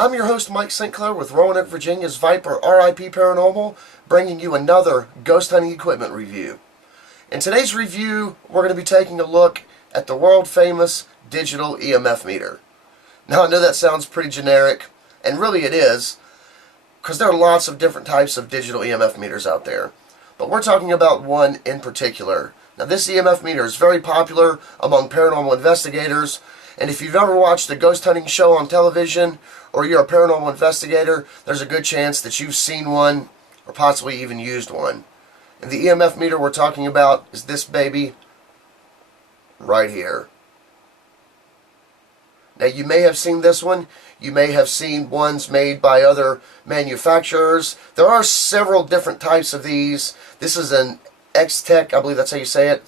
I'm your host, Mike St. Clair with Roanoke, Virginia's Viper RIP Paranormal, bringing you another ghost hunting equipment review. In today's review, we're going to be taking a look at the world-famous Digital EMF Meter. Now, I know that sounds pretty generic, and really it is, because there are lots of different types of digital EMF meters out there. But we're talking about one in particular. Now, this EMF meter is very popular among paranormal investigators, and if you've ever watched a ghost hunting show on television, or you're a paranormal investigator, there's a good chance that you've seen one, or possibly even used one. And the EMF meter we're talking about is this baby right here. Now, you may have seen this one. You may have seen ones made by other manufacturers. There are several different types of these. This is an X-Tech, I believe that's how you say it.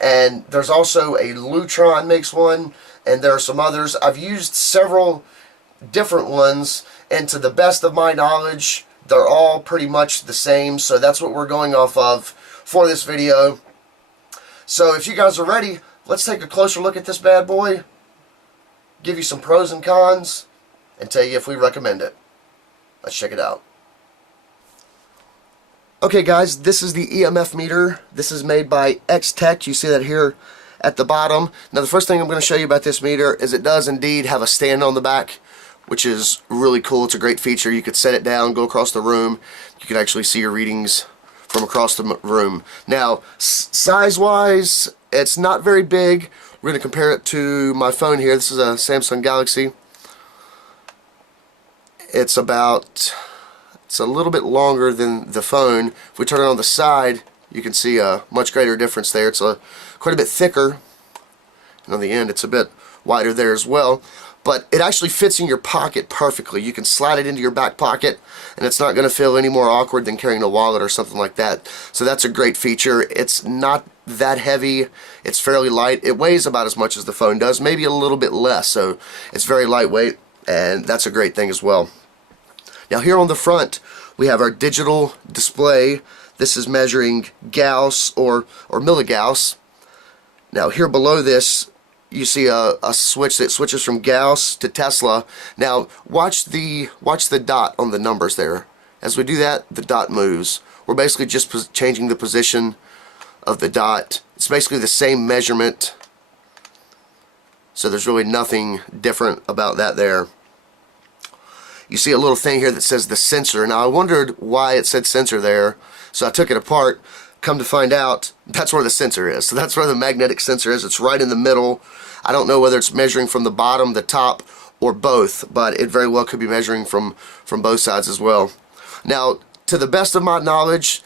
And there's also a Lutron makes one, and there are some others. I've used several different ones, and to the best of my knowledge, they're all pretty much the same, so that's what we're going off of for this video. So if you guys are ready, let's take a closer look at this bad boy, give you some pros and cons, and tell you if we recommend it. Let's check it out. Okay guys, this is the EMF meter. This is made by X-Tech. You see that here at the bottom. Now, the first thing I'm going to show you about this meter is it does indeed have a stand on the back, which is really cool. It's a great feature. You could set it down, go across the room. You can actually see your readings from across the room. Now, size-wise, it's not very big. We're going to compare it to my phone here. This is a Samsung Galaxy. It's a little bit longer than the phone. If we turn it on the side, you can see a much greater difference there. It's quite a bit thicker, and on the end it's a bit wider there as well. But it actually fits in your pocket perfectly. You can slide it into your back pocket, and it's not going to feel any more awkward than carrying a wallet or something like that. So that's a great feature. It's not that heavy. It's fairly light. It weighs about as much as the phone does, maybe a little bit less. So it's very lightweight, and that's a great thing as well. Now, here on the front, we have our digital display. This is measuring Gauss or milligauss. Now, here below this, you see a switch that switches from Gauss to Tesla. Now, watch the dot on the numbers there. As we do that, the dot moves. We're basically just changing the position of the dot. It's basically the same measurement, so there's really nothing different about that there. You see a little thing here that says the sensor. Now, I wondered why it said sensor there, so I took it apart. Come to find out, that's where the sensor is. So that's where the magnetic sensor is. It's right in the middle. I don't know whether it's measuring from the bottom, the top, or both, but it very well could be measuring from both sides as well. Now, to the best of my knowledge,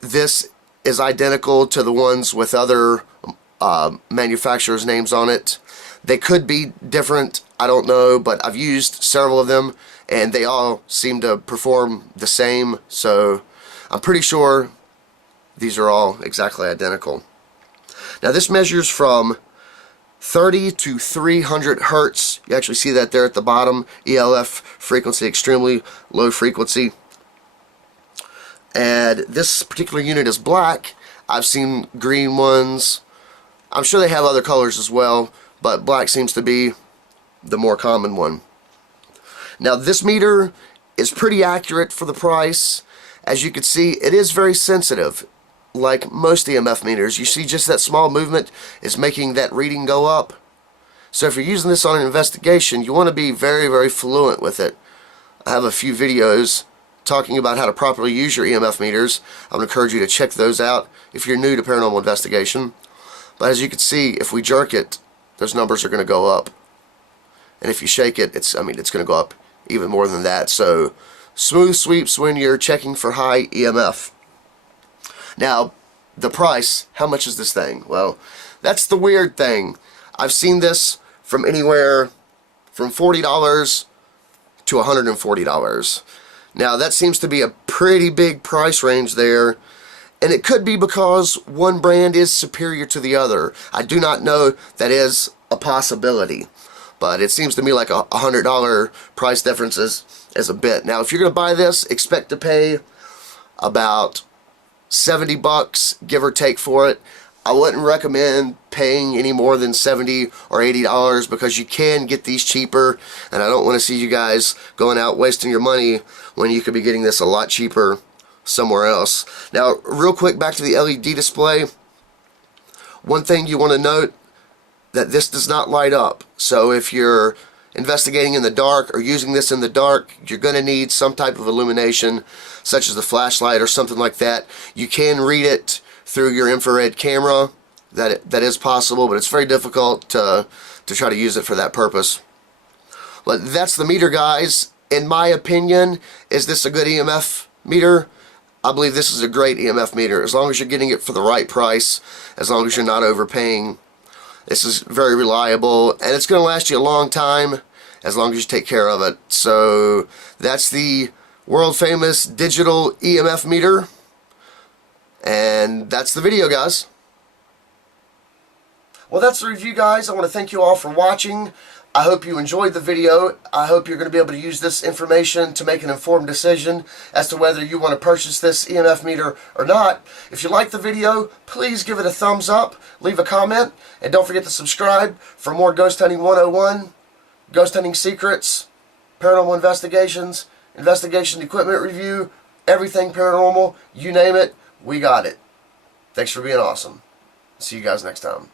this is identical to the ones with other manufacturers' names on it. They could be different, I don't know, but I've used several of them, and they all seem to perform the same, so I'm pretty sure these are all exactly identical. Now, this measures from 30 to 300 hertz. You actually see that there at the bottom. ELF frequency, extremely low frequency. And this particular unit is black. I've seen green ones. I'm sure they have other colors as well, but black seems to be the more common one. Now, this meter is pretty accurate for the price. As you can see, it is very sensitive. Like most EMF meters, you see just that small movement is making that reading go up. So if you're using this on an investigation, you want to be very, very fluent with it. I have a few videos talking about how to properly use your EMF meters. I would encourage you to check those out if you're new to paranormal investigation. But as you can see, if we jerk it, those numbers are going to go up. And if you shake it, it's going to go up even more than that. So smooth sweeps when you're checking for high EMF. Now, the price, how much is this thing? Well, that's the weird thing. I've seen this from anywhere from $40 to $140. Now, that seems to be a pretty big price range there, and it could be because one brand is superior to the other. I do not know. That is a possibility, but it seems to me like a $100 price difference is a bit. Now, if you're going to buy this, expect to pay about $70, give or take, for it. I wouldn't recommend paying any more than $70 or $80 because you can get these cheaper, and I don't want to see you guys going out wasting your money when you could be getting this a lot cheaper somewhere else. Now, real quick, back to the LED display. One thing you want to note, that this does not light up. So if you're investigating in the dark or using this in the dark, you're going to need some type of illumination, such as a flashlight or something like that. You can read it through your infrared camera. That is possible, but it's very difficult to try to use it for that purpose. But that's the meter, guys. In my opinion, is this a good EMF meter? I believe this is a great EMF meter, as long as you're getting it for the right price, as long as you're not overpaying. This is very reliable, and it's going to last you a long time as long as you take care of it. So that's the world famous digital EMF meter, and that's the video, guys. Well, that's the review, guys. I want to thank you all for watching. I hope you enjoyed the video. I hope you're going to be able to use this information to make an informed decision as to whether you want to purchase this EMF meter or not. If you like the video, please give it a thumbs up, leave a comment, and don't forget to subscribe for more Ghost Hunting 101, Ghost Hunting Secrets, Paranormal Investigations, Investigation Equipment Review, everything paranormal, you name it, we got it. Thanks for being awesome. See you guys next time.